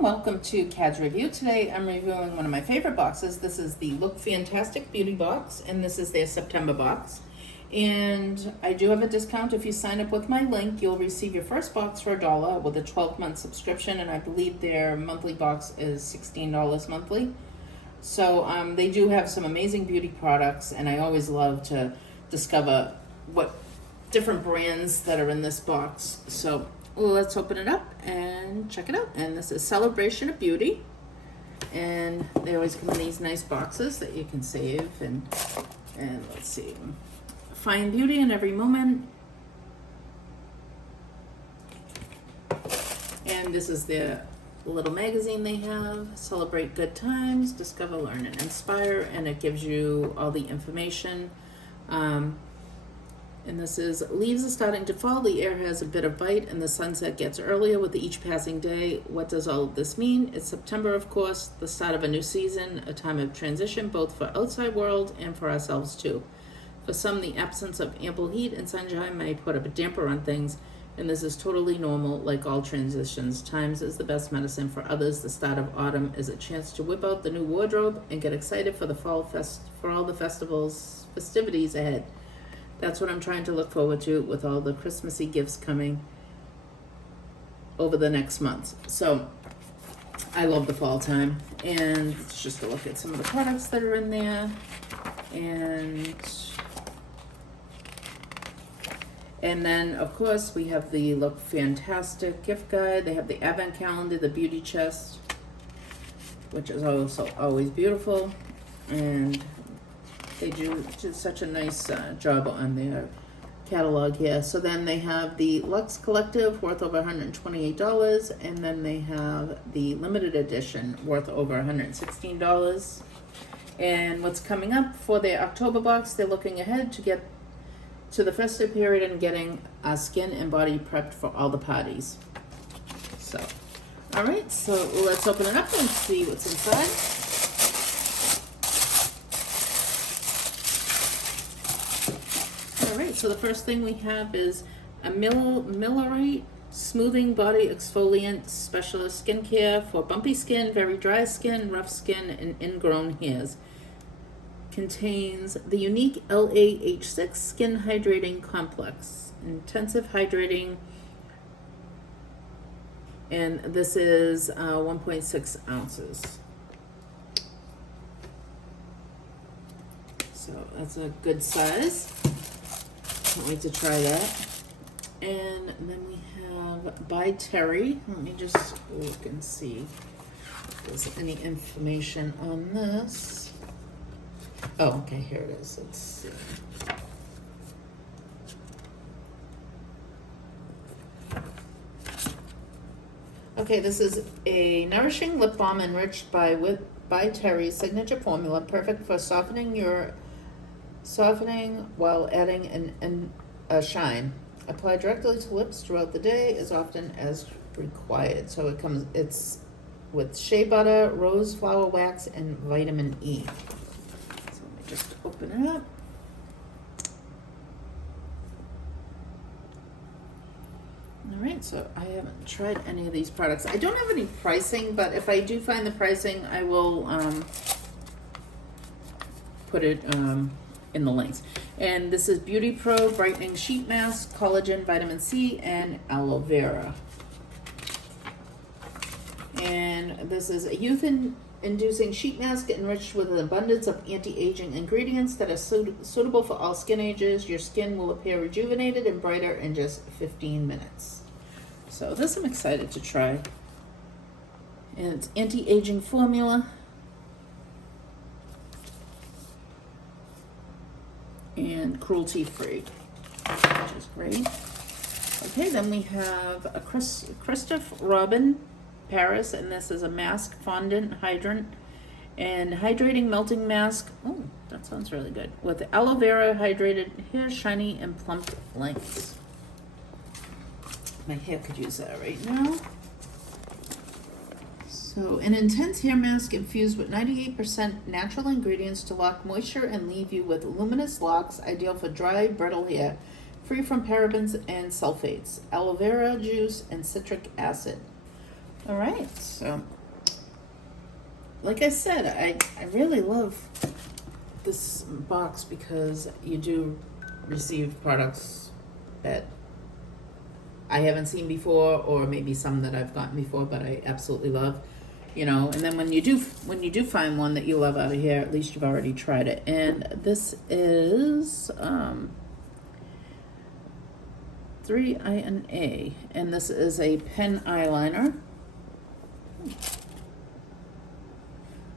Welcome to Kads Review. Today I'm reviewing one of my favorite boxes. This is the Look Fantastic Beauty Box, and this is their September box. And I do have a discount. If you sign up with my link, you'll receive your first box for $1 with a 12-month subscription, and I believe their monthly box is $16 monthly. So they do have some amazing beauty products, and I always love to discover what different brands that are in this box. So let's open it up and check it out. And this is Celebration of Beauty, and they always come in these nice boxes that you can save. And let's see, find beauty in every moment. And this is their little magazine they have. Celebrate good times, discover, learn, and inspire. And it gives you all the information. And this is, leaves are starting to fall, the air has a bit of bite, and the sunset gets earlier with each passing day. What does all of this mean? It's September, of course, the start of a new season, a time of transition, both for outside world and for ourselves too. For some, the absence of ample heat and sunshine may put a damper on things, and this is totally normal, like all transitions. Times is the best medicine. For others, the start of autumn is a chance to whip out the new wardrobe and get excited for the for all the festivities ahead. That's what I'm trying to look forward to with all the Christmassy gifts coming over the next month. So I love the fall time. And let's just go look at some of the products that are in there. And then, of course, we have the Look Fantastic gift guide. They have the advent calendar, the beauty chest, which is also always beautiful. And they do such a nice job on their catalog here. So then they have the Luxe Collective, worth over $128, and then they have the limited edition, worth over $116. And what's coming up for their October box, they're looking ahead to get to the festive period and getting skin and body prepped for all the parties. So, all right, so let's open it up and see what's inside. So the first thing we have is a Millerite Smoothing Body Exfoliant Specialist Skincare for bumpy skin, very dry skin, rough skin, and ingrown hairs. Contains the unique LAH6 Skin Hydrating Complex. Intensive hydrating. And this is 1.6 ounces. So that's a good size. Can't wait to try that. And then we have by Terry. Let me just look and see if there's any information on this. Oh, okay, here it is. Let's see. Okay, this is a nourishing lip balm enriched by Terry's signature formula, perfect for softening while adding a shine. Apply directly to lips throughout the day as often as required. So it's with shea butter, rose flower wax, and vitamin E. So let me just open it up. All right, so I haven't tried any of these products. I don't have any pricing, but if I do find the pricing, I will put it in the links. And this is Beauty Pro Brightening Sheet Mask, Collagen, Vitamin C, and Aloe Vera. And this is a youth-inducing sheet mask enriched with an abundance of anti-aging ingredients that are suitable for all skin ages. Your skin will appear rejuvenated and brighter in just 15 minutes. So this I'm excited to try. And it's anti-aging formula. And cruelty-free, which is great. Okay, then we have a Christophe Robin Paris, and this is a mask fondant hydrant and hydrating melting mask. Oh, that sounds really good. With aloe vera hydrated hair, shiny and plump lengths. My hair could use that right now. So, an intense hair mask infused with 98% natural ingredients to lock moisture and leave you with luminous locks, ideal for dry, brittle hair, free from parabens and sulfates, aloe vera juice, and citric acid. All right, so like I said, I really love this box because you do receive products that I haven't seen before, or maybe some that I've gotten before, but I absolutely love. You know, and then when you do find one that you love out of here, at least you've already tried it. And this is 3INA, and this is a pen eyeliner.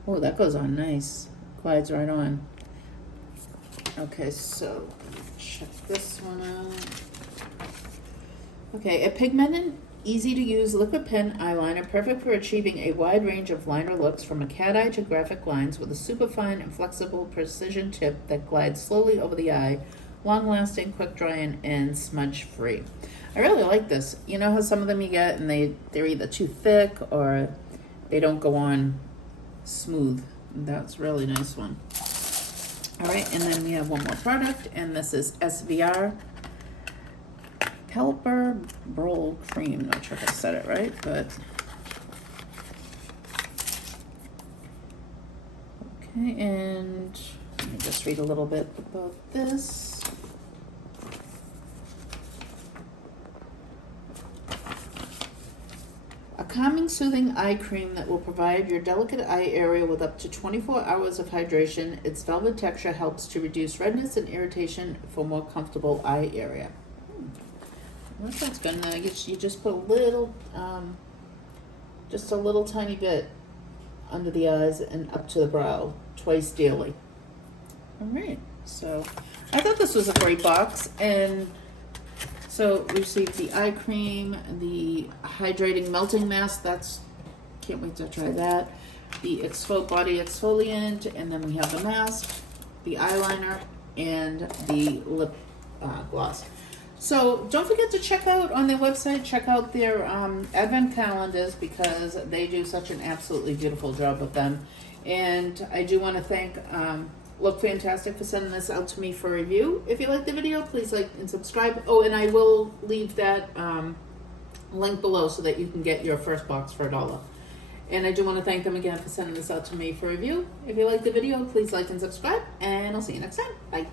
Oh, that goes on nice. Glides right on. Okay, so check this one out. Okay, a pigmented, easy to use liquid pen eyeliner, perfect for achieving a wide range of liner looks from a cat eye to graphic lines, with a super fine and flexible precision tip that glides slowly over the eye, long lasting, quick drying, and smudge free. I really like this. You know how some of them you get and they're either too thick or they don't go on smooth. That's a really nice one. All right, and then we have one more product, and this is SVR Pelper Roll Cream. Not sure if I said it right, but okay. And let me just read a little bit about this. A calming, soothing eye cream that will provide your delicate eye area with up to 24 hours of hydration. Its velvet texture helps to reduce redness and irritation for more comfortable eye area. Well, that sounds good. Now you just put a little, just a little tiny bit under the eyes and up to the brow twice daily. All right, so I thought this was a great box, and so we received the eye cream, the hydrating melting mask. Can't wait to try that. The body exfoliant, and then we have the mask, the eyeliner, and the lip gloss. So don't forget to check out on their website, check out their advent calendars, because they do such an absolutely beautiful job with them. And I do want to thank Look Fantastic for sending this out to me for review. If you like the video, please like and subscribe. Oh, and I will leave that link below so that you can get your first box for $1. And I do want to thank them again for sending this out to me for review. If you like the video, please like and subscribe, and I'll see you next time. Bye.